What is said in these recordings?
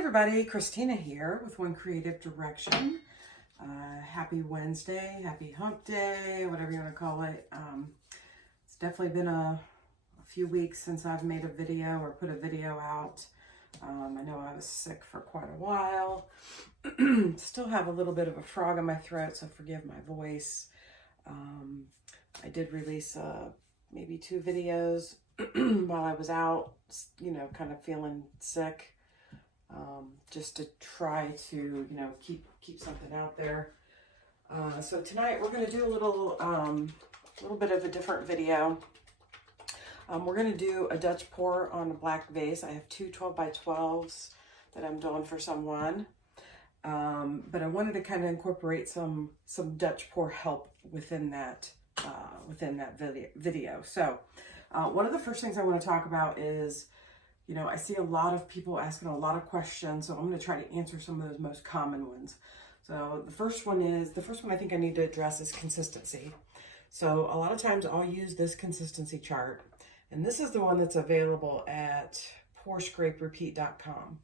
everybody, Christina here with One Creative Direction. Happy Wednesday, happy hump day, whatever you want to call it. It's definitely been a few weeks since I've made a video or put a video out. I know I was sick for quite a while. Still have a little bit of a frog in my throat, so forgive my voice. I did release maybe 2 videos while I was out, kind of feeling sick. Just to try to, keep something out there. So tonight we're going to do a little bit of a different video. We're going to do a Dutch pour on a black vase. I have 2 12x12s that I'm doing for someone. But I wanted to kind of incorporate some Dutch pour help within that video. So one of the first things I want to talk about is, I see a lot of people asking a lot of questions, so I'm going to try to answer some of those most common ones. So the first one I think I need to address is consistency. So a lot of times I'll use this consistency chart, and this is the one that's available at pourscraperepeat.com.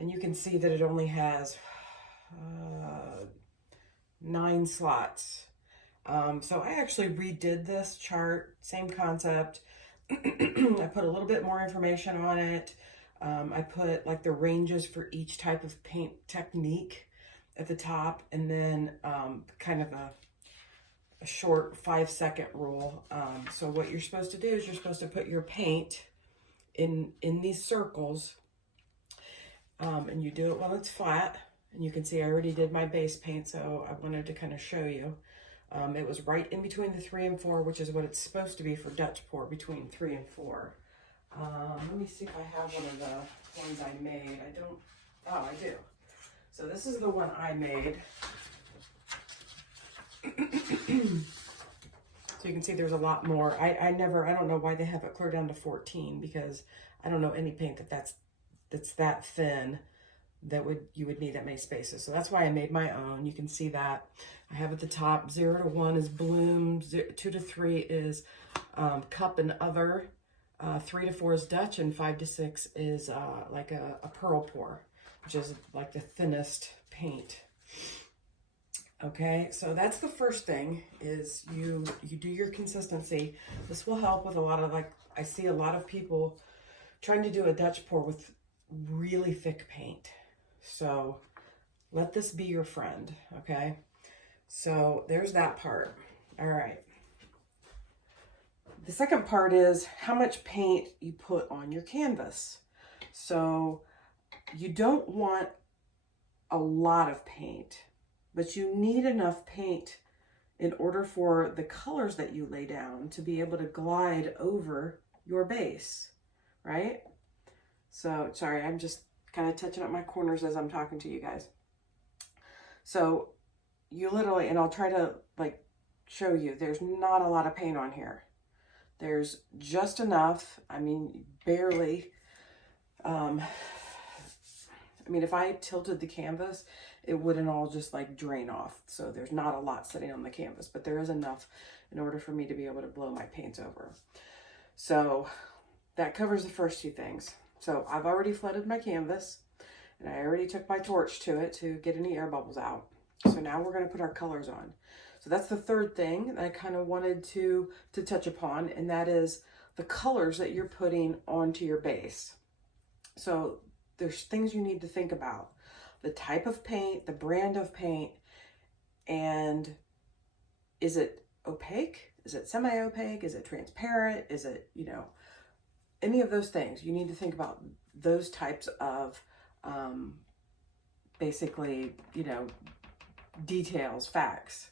And you can see that it only has 9 slots. So I actually redid this chart, same concept. I put a little bit more information on it. I put like the ranges for each type of paint technique at the top, and then kind of a short 5-second rule. So what you're supposed to do is you're supposed to put your paint in these circles, and you do it while it's flat. And you can see I already did my base paint, so I wanted to kind of show you. It was right in between the 3 and 4, which is what it's supposed to be for Dutch pour, between 3 and 4. Let me see if I have one of the ones I made. I do. So this is the one I made. So you can see there's a lot more. I don't know why they have it clear down to 14, because I don't know any paint that's that thin that you would need that many spaces. So that's why I made my own. You can see that I have at the top 0 to 1 is bloom, 2 to 3 is cup and other, 3 to 4 is Dutch, and 5 to 6 is like a pearl pour, which is like the thinnest paint. Okay, so that's the first thing, is you do your consistency. This will help with a lot of, I see a lot of people trying to do a Dutch pour with really thick paint. So let this be your friend, okay? So there's that part. All right. The second part is how much paint you put on your canvas. So you don't want a lot of paint, but you need enough paint in order for the colors that you lay down to be able to glide over your base, right? So, sorry, I'm just kind of touching up my corners as I'm talking to you guys. So you literally, and I'll try to show you, there's not a lot of paint on here. There's just enough, barely. If I tilted the canvas, it wouldn't all just drain off. So there's not a lot sitting on the canvas, but there is enough in order for me to be able to blow my paints over. So that covers the first 2 things. So I've already flooded my canvas, and I already took my torch to it to get any air bubbles out. So now we're going to put our colors on. So that's the third thing that I kind of wanted to touch upon, and that is the colors that you're putting onto your base. So there's things you need to think about. The type of paint, the brand of paint, and is it opaque? Is it semi-opaque? Is it transparent? Is it, any of those things? You need to think about those types of basically, details, facts.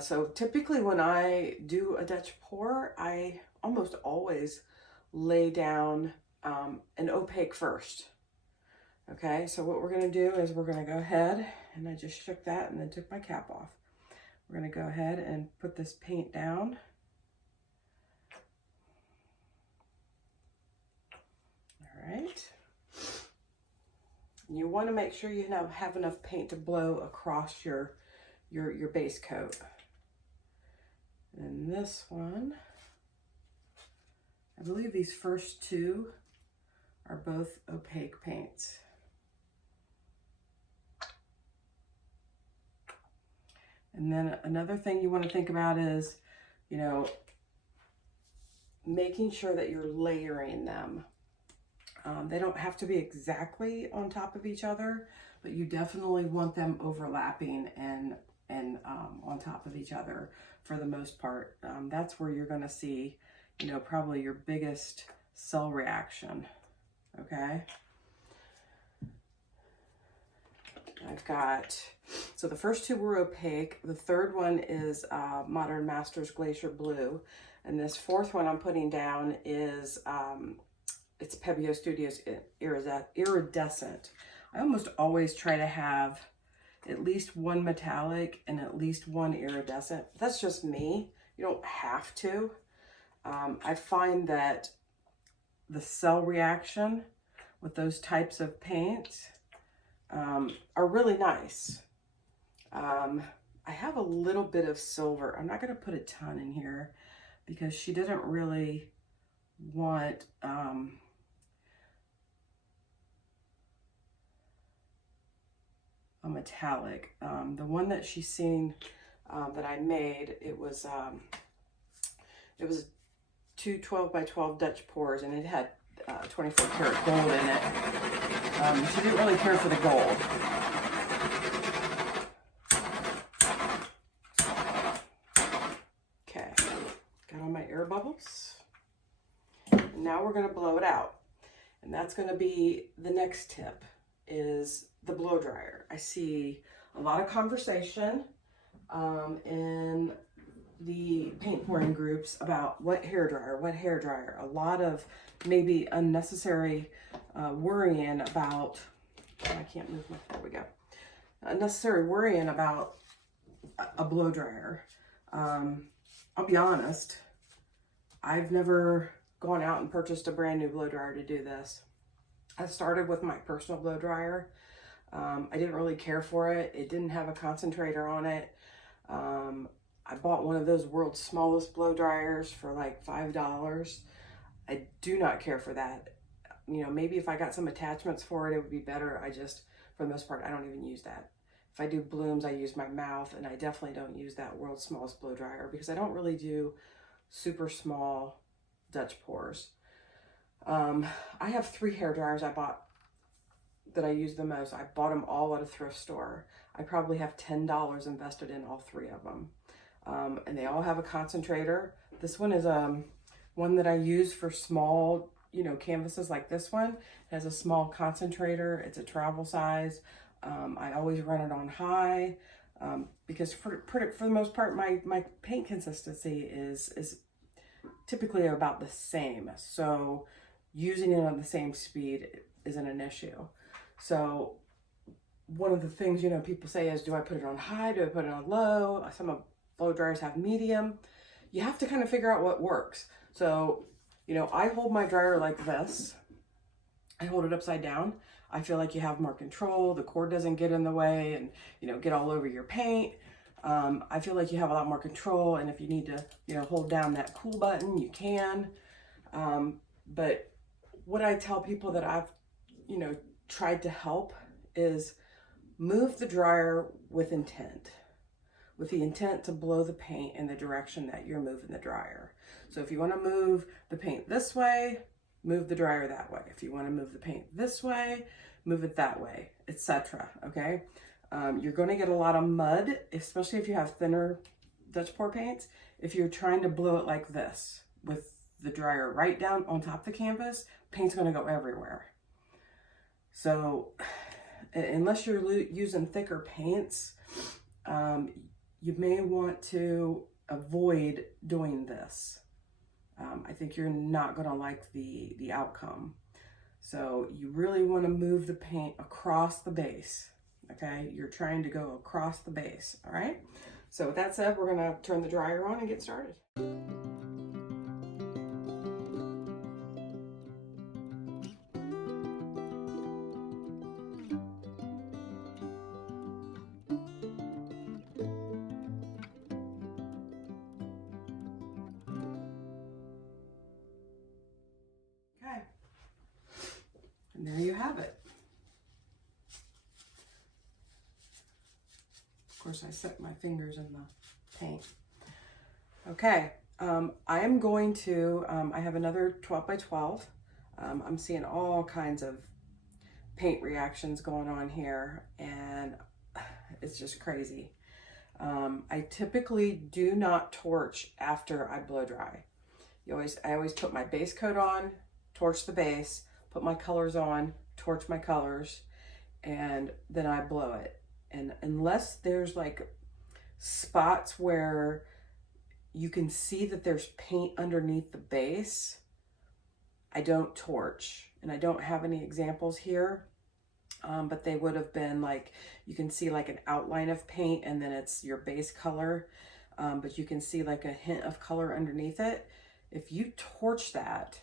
So typically when I do a Dutch pour, I almost always lay down an opaque first. Okay, so what we're going to do is we're going to go ahead, and I just shook that and then took my cap off. We're going to go ahead and put this paint down. All right. You want to make sure you have enough paint to blow across your base coat. And this one, I believe these first 2 are both opaque paints. And then another thing you want to think about is, you know, making sure that you're layering them. They don't have to be exactly on top of each other, but you definitely want them overlapping and on top of each other for the most part. That's where you're going to see, you know, probably your biggest cell reaction. Okay. I've got, so the first two were opaque. The third one is Modern Masters Glacier Blue. And this fourth one I'm putting down is, it's Pebeo Studios Iridescent. I almost always try to have at least one metallic and at least one iridescent. That's just me. You don't have to. I find that the cell reaction with those types of paints are really nice. I have a little bit of silver. I'm not going to put a ton in here because she didn't really want a metallic. The one that she's seen that I made, it was 2 12 by 12 Dutch pours, and it had 24 karat gold in it. She didn't really care for the gold. Okay, got all my air bubbles. And now we're going to blow it out. And that's going to be the next tip, is the blow dryer. I see a lot of conversation in the paint pouring groups about what hairdryer. A lot of maybe unnecessary worrying about, I can't move my, there we go. Unnecessary worrying about a blow dryer. I'll be honest, I've never gone out and purchased a brand new blow dryer to do this. I started with my personal blow dryer. I didn't really care for it. It didn't have a concentrator on it. I bought one of those world's smallest blow dryers for like $5. I do not care for that. You know, maybe if I got some attachments for it, it would be better. I just, for the most part, I don't even use that. If I do blooms, I use my mouth, and I definitely don't use that world's smallest blow dryer because I don't really do super small Dutch pours. I have 3 hair dryers I bought that I use the most. I bought them all at a thrift store. I probably have $10 invested in all 3 of them. And they all have a concentrator. This one is one that I use for small, you know, canvases like this one. It has a small concentrator. It's a travel size. I always run it on high because for the most part, my paint consistency is typically about the same. So using it on the same speed isn't an issue. So one of the things, you know, people say is, do I put it on high? Do I put it on low? Some of blow dryers have medium. You have to kind of figure out what works. So, you know, I hold my dryer like this. I hold it upside down. I feel like you have more control. The cord doesn't get in the way and, you know, get all over your paint. I feel like you have a lot more control. And if you need to, you know, hold down that cool button, you can. But what I tell people that I've, you know, tried to help is move the dryer with intent, with the intent to blow the paint in the direction that you're moving the dryer. So if you want to move the paint this way, move the dryer that way. If you want to move the paint this way, move it that way, etc. Okay? You're going to get a lot of mud, especially if you have thinner Dutch pour paints. If you're trying to blow it like this with the dryer right down on top of the canvas, paint's going to go everywhere. So unless you're using thicker paints, you may want to avoid doing this. I think you're not going to like the outcome. So you really want to move the paint across the base. Okay, you're trying to go across the base. All right. So with that said, we're going to turn the dryer on and get started. Okay, and there you have it. course, I set my fingers in the paint. Okay, I am going to, I have another 12 by 12. I'm seeing all kinds of paint reactions going on here, and it's just crazy. I typically do not torch after I blow dry. I always put my base coat on, torch the base, put my colors on, torch my colors, and then I blow it. And unless there's like spots where you can see that there's paint underneath the base, I don't torch. And I don't have any examples here, but they would have been like, you can see like an outline of paint and then it's your base color, but you can see like a hint of color underneath it. If you torch that,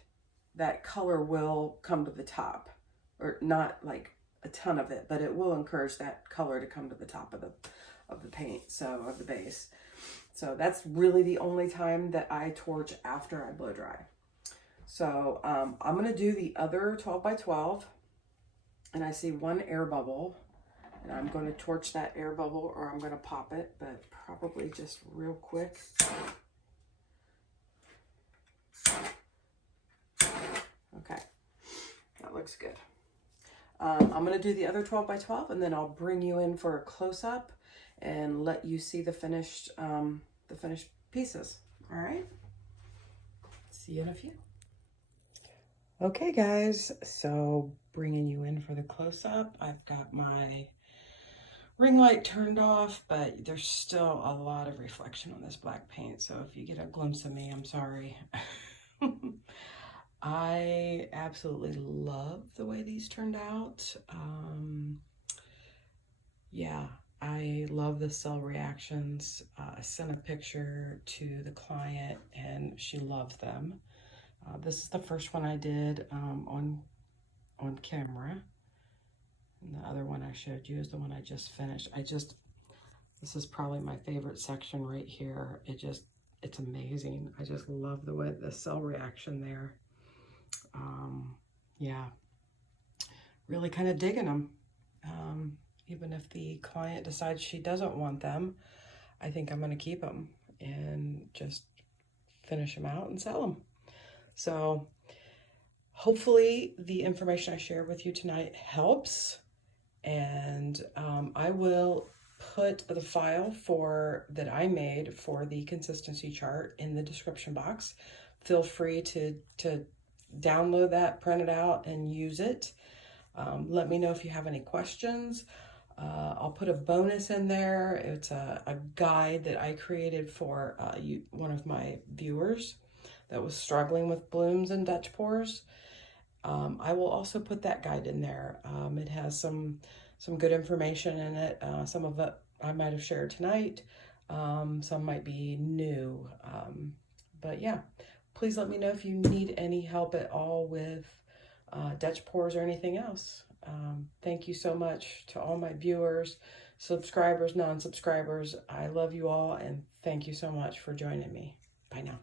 that color will come to the top, or not like a ton of it, but it will encourage that color to come to the top of the paint, so of the base. So that's really the only time that I torch after I blow dry. So I'm gonna do the other 12 by 12, and I see one air bubble, and I'm gonna torch that air bubble, or I'm gonna pop it, but probably just real quick. Okay, that looks good. I'm going to do the other 12 by 12, and then I'll bring you in for a close-up and let you see the finished pieces. All right? See you in a few. Okay, guys, so bringing you in for the close-up. I've got my ring light turned off, but there's still a lot of reflection on this black paint, so if you get a glimpse of me, I'm sorry. I absolutely love the way these turned out. Yeah, I love the cell reactions. I sent a picture to the client and she loves them. This is the first one I did on camera. And the other one I showed you is the one I just finished. This is probably my favorite section right here. It's amazing. I just love the way the cell reaction there. Yeah, really kind of digging them. Even if the client decides she doesn't want them, I think I'm going to keep them and just finish them out and sell them. So hopefully the information I shared with you tonight helps, and I will put the file that I made for the consistency chart in the description box. Feel free to download that, print it out, and use it. Let me know if you have any questions. I'll put a bonus in there. It's a guide that I created for one of my viewers that was struggling with blooms and Dutch pours. I will also put that guide in there. It has some good information in it. Some of it I might have shared tonight. Some might be new. But yeah. Please let me know if you need any help at all with Dutch pours or anything else. Thank you so much to all my viewers, subscribers, non-subscribers. I love you all, and thank you so much for joining me. Bye now.